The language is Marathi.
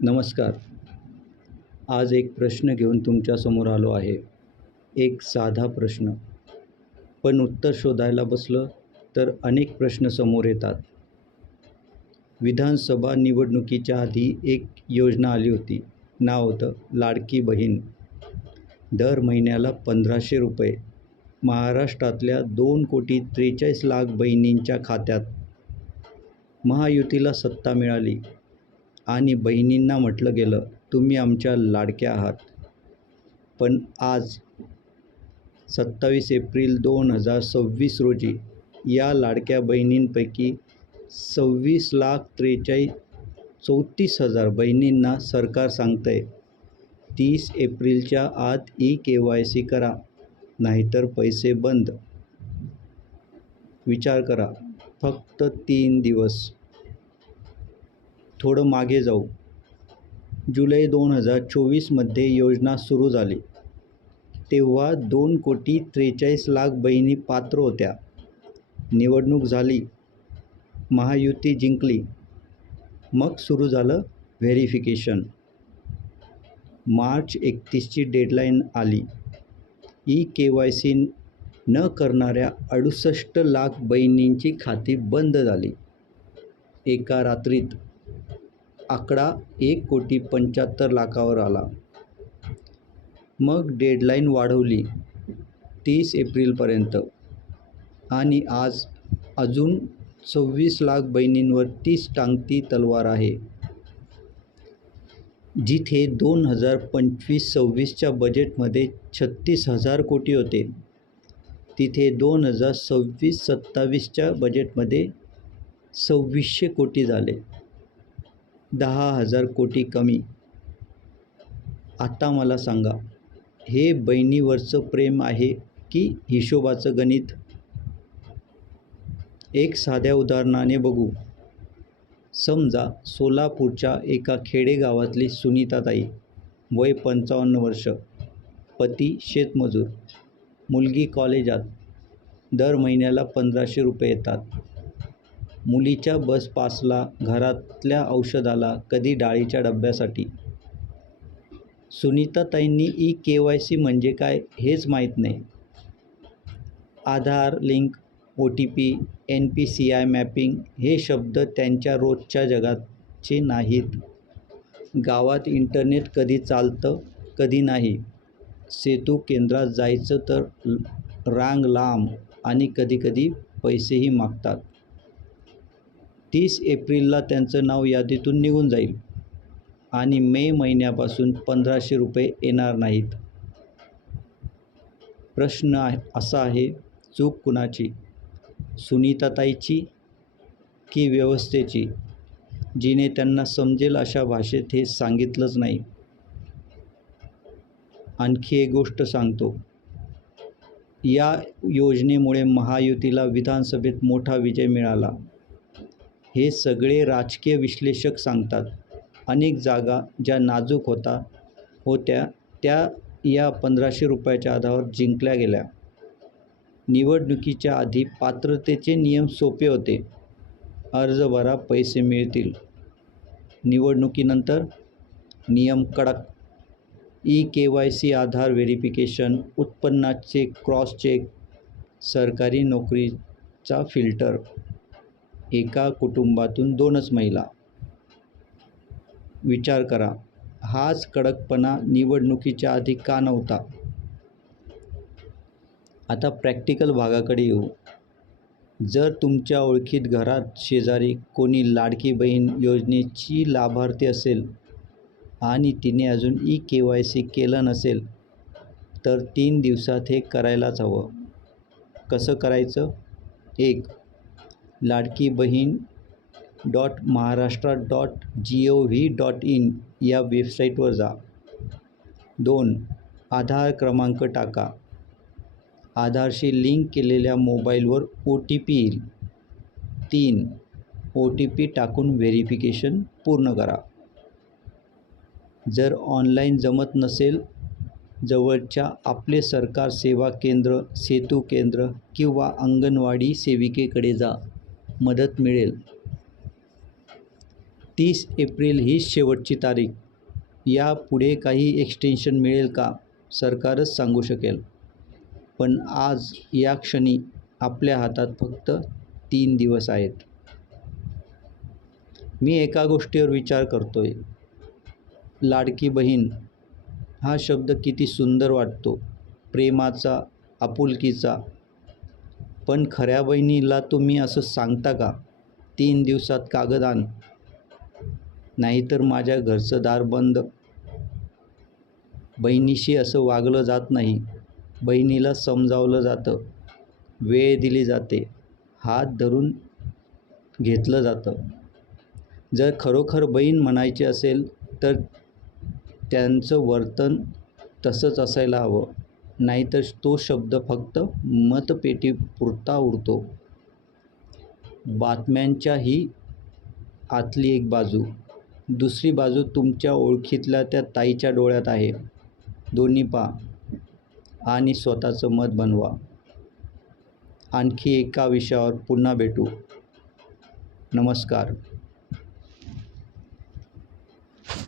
नमस्कार. आज एक प्रश्न घेऊन तुमच्यासमोर आलो आहे. एक साधा प्रश्न. पण उत्तर शोधायला बसलं तर अनेक प्रश्न समोर येतात. विधानसभा निवडणुकीच्या आधी एक योजना आली होती. नाव होतं लाडकी बहीण. दर महिन्याला ₹1,500 महाराष्ट्रातल्या 2,43,00,000 बहिणींच्या खात्यात. महायुतीला सत्ता मिळाली आणि बहिणींना म्हटलं गेलं, तुम्ही आमच्या लाडक्या आहात. पण आज 27 एप्रिल 2026 रोजी या लाडक्या बहिणींपैकी 26,34,000 बहिणींना सरकार सांगतंय 30 एप्रिलच्या आत ई-KYC करा, नाहीतर पैसे बंद. विचार करा, फक्त 3 दिवस. थोडं मागे जाऊ. जुलै 2024मध्ये योजना सुरू झाली. तेव्हा 2,43,00,000 बहिणी पात्र होत्या. निवडणूक झाली. महायुती जिंकली. मग सुरू झालं व्हेरिफिकेशन. मार्च 31ची डेडलाईन आली. ई-KYC न करणाऱ्या 68,00,000 बहिणींची खाती बंद झाली. एका रात्रीत आकडा 1,75,00,000 आला. मग डेडलाईन वाढवली 30 एप्रिलपर्यंत आणि आज अजून 26,00,000 बहिणींवर तीच टांगती तलवार आहे. जिथे 2025-26च्या बजेटमध्ये 36,000 कोटी होते, तिथे 2026-27च्या बजेटमध्ये 2,600 कोटी झाले. 10,000 कोटी कमी. आता मला सांगा, हे बहिणीवरचं प्रेम आहे की हिशोबाचं गणित? एक साध्या उदाहरणाने बघू. समजा सोलापूरच्या एका खेडेगावातली सुनीताताई, वय 55 वर्ष, पती शेतमजूर, मुलगी कॉलेजात. दर महिन्याला ₹1,500 येतात. मुलीच्या बस पासला, घरातल्या औषधाला, कधी डाळीच्या डब्यासाठी. सुनीताताईंनी ई-KYC म्हणजे काय हेच माहीत नाही. आधार लिंक, OTP, NPCI मॅपिंग हे शब्द त्यांच्या रोजच्या जगाचे नाहीत. गावात इंटरनेट कधी चालतं, कधी नाही. सेतू केंद्रात जायचं तर रांग लांब आणि कधीकधी पैसेही मागतात. 30 एप्रिलला त्यांचं नाव यादीतून निघून जाईल आणि मे महिन्यापासून ₹1,500 येणार नाहीत. प्रश्न असा आहे, चूक कुणाची? सुनीताताईची की व्यवस्थेची, जिने त्यांना समजेल अशा भाषेत हे सांगितलंच नाही? आणखी एक गोष्ट सांगतो. या योजनेमुळे महायुतीला विधानसभेत मोठा विजय मिळाला. हे सगळे राजकीय विश्लेषक सांगतात. अनेक जागा ज्या नाजूक होत्या त्या या ₹1,500च्या आधारावर जिंकल्या गेल्या. निवडणुकीच्या आधी पात्रतेचे नियम सोपे होते. अर्ज भरा, पैसे मिळतील. निवडणुकीनंतर नियम कडक. ई-KYC, आधार व्हेरिफिकेशन, उत्पन्नाचे क्रॉस चेक, सरकारी नोकरीचा फिल्टर. एका कुटुंबातून 2च महिला. विचार करा, हाच कडकपणा निवडणुकीच्या आधी का नव्हता? आता प्रॅक्टिकल भागाकडे येऊ. जर तुमच्या ओळखीत, घरात, शेजारी कोणी लाडकी बहीण योजनेची लाभार्थी असेल आणि तिने अजून ई-KYC केलं नसेल, तर 3 दिवसात हे करायलाच हवं. कसं करायचं? 1. laadkibaheen.maharashtra.gov.in या वेबसाईटवर जा. 2. आधार क्रमांक टाका. आधारशी लिंक केलेल्या मोबाईलवर OTP येईल. 3. OTP टाकून व्हेरिफिकेशन पूर्ण करा. जर ऑनलाईन जमत नसेल, जवळच्या आपले सरकार सेवा केंद्र, सेतू केंद्र किंवा अंगणवाडी सेविकेकडे जा. मदत मिळेल. 30 एप्रिल हीच शेवटची तारीख. यापुढे काही एक्सटेन्शन मिळेल का सरकारच सांगू शकेल. पण आज या क्षणी आपल्या हातात फक्त 3 दिवस आहेत. मी एका गोष्टीवर विचार करतोय. लाडकी बहीण हा शब्द किती सुंदर वाटतो, प्रेमाचा, आपुलकीचा. पण खऱ्या बहिणीला तुम्ही असं सांगता का, 3 दिवसात कागद आण, नाहीतर माझ्या घरचं दार बंद. बहिणीशी असं वागलं जात नाही. बहिणीला समजावलं जातं, वेळ दिली जाते, हात धरून घेतलं जातं. जर खरोखर बहीण म्हणायची असेल तर त्यांचं वर्तन तसंच असायला हवं. नाहीतर तो शब्द फक्त मतपेटीपुरता उरतो. बातम्यांच्या ही आतली एक बाजू. दुसरी बाजू तुमच्या ओळखीतल्या त्या ताईच्या डोळ्यात आहे. दोन्ही पहा आणि स्वतःचं मत बनवा. आणखी एका विषयावर पुन्हा भेटू. नमस्कार.